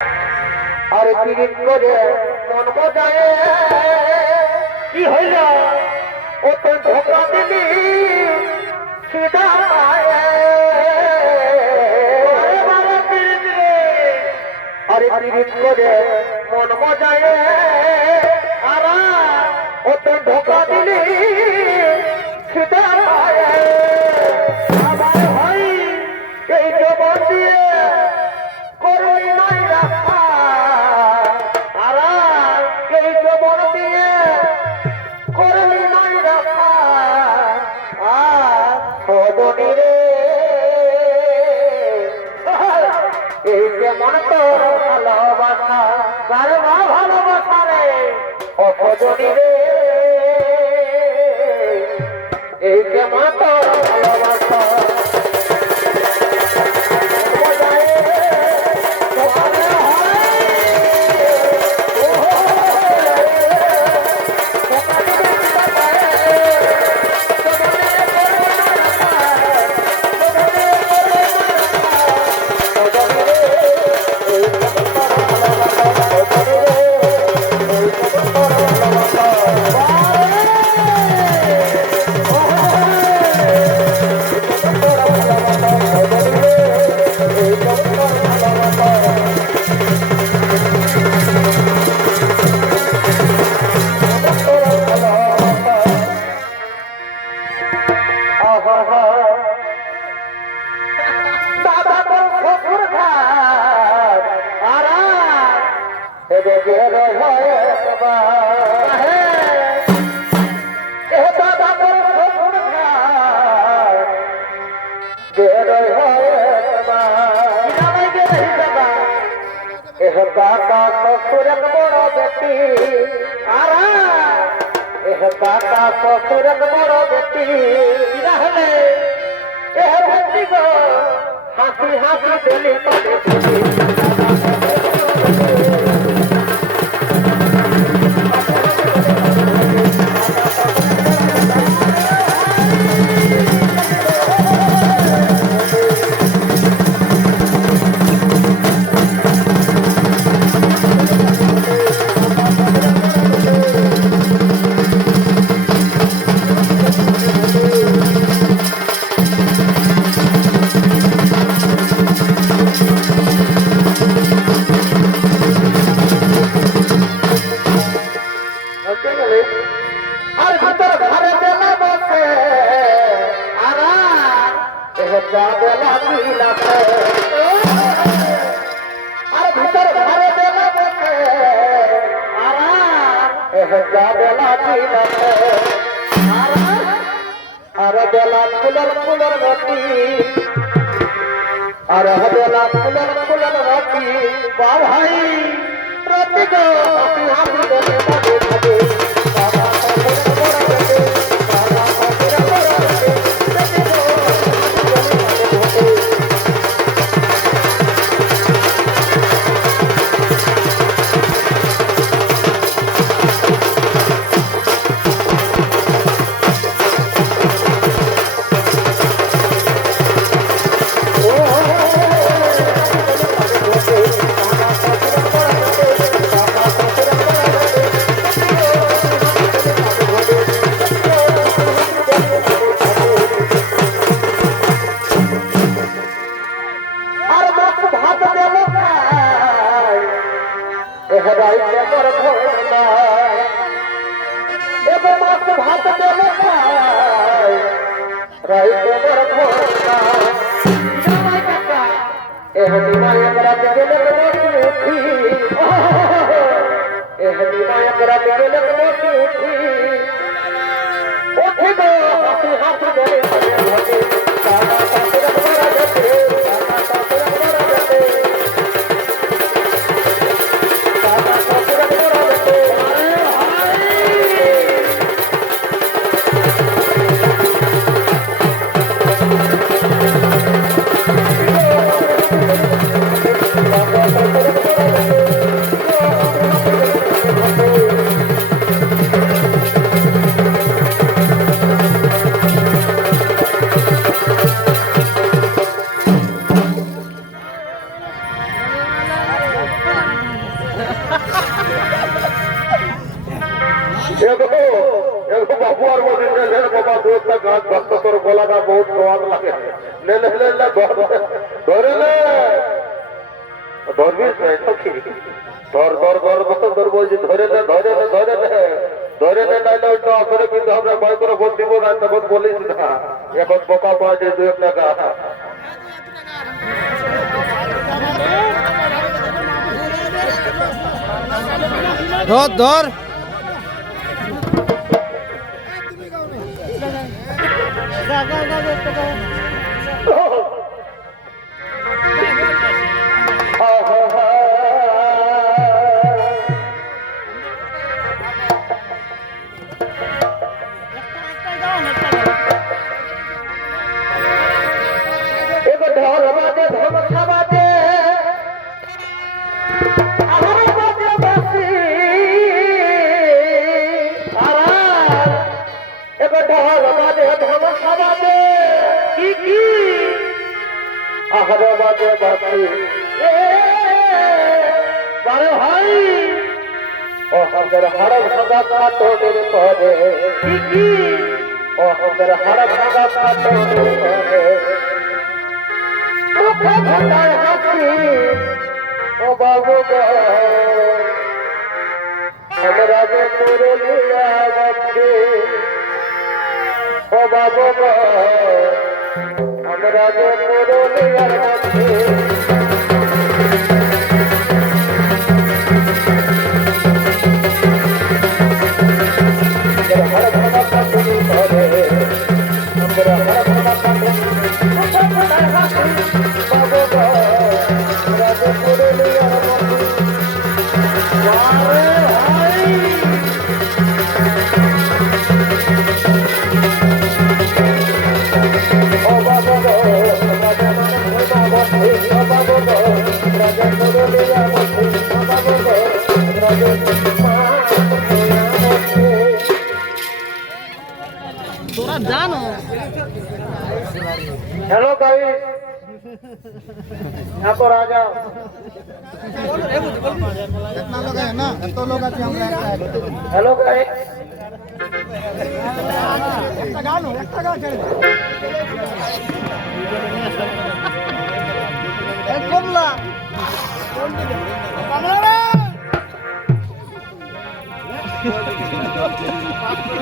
আর পিরিত করে মন বোঝায় কি হইল ও তো ধোকা দিলি সিধা আরে পিরিত করে মন বোঝায় আর ও তো ধোকা দিলি সিধা আমার ভাই এই জবান দিয়ে করই নাই রাখা আর এই জবান দিয়ে করই নাই রাখা সদনী রে এই যেমন তো ভালোবাসা কার মা ভালোবাসা রে অসদনী রে এই যেমন তো ভালোবাসা কাকা শ্বশুরক বড় বেটি আর কাকা শ্বশুরক বড় বেটি হলে এ বেটি গো হাসি হাসি দিলি আর ভিতর ঘরে বেলা বসে আর বেলা দিলাতে আর ভিতর ঘরে বেলা বসে আর বেলা দিলাতে আর বেলা ফুলর ফুলর রতি আর বেলা ফুলর ফুলর রতি বা ভাই রতি গো হাসি দেবে বাজে বাজে ভাত দেব এগো এগো বাবু আর বলি নে বাবা দুটা গাছ ভক্ত তোর গলাটা বহুত সোয়াদ লাগে নে নে নে নে ধরে নে ধরবি সখী ধর ধর ধর ধর বলছি ধরে নে ধরে নে ধরে নে ধরে নে নাইলে ওইটা আসলে কিন্তু আমরা ভয় করে ভোট দিব না তখন বলিস না এখন বোকা পাওয়া যায় 2 টাকা ধর ধর हेलो गाइस यहाँ पर आ जाओ हेलो गाइस কমলা